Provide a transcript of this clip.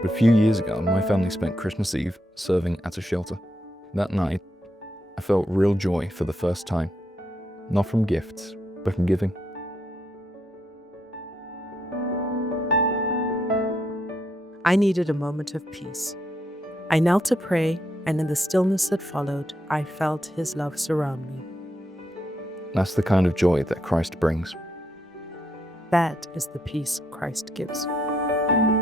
A few years ago, my family spent Christmas Eve serving at a shelter. That night, I felt real joy for the first time, not from gifts, but from giving. I needed a moment of peace. I knelt to pray, and in the stillness that followed, I felt His love surround me. That's the kind of joy that Christ brings. That is the peace Christ gives.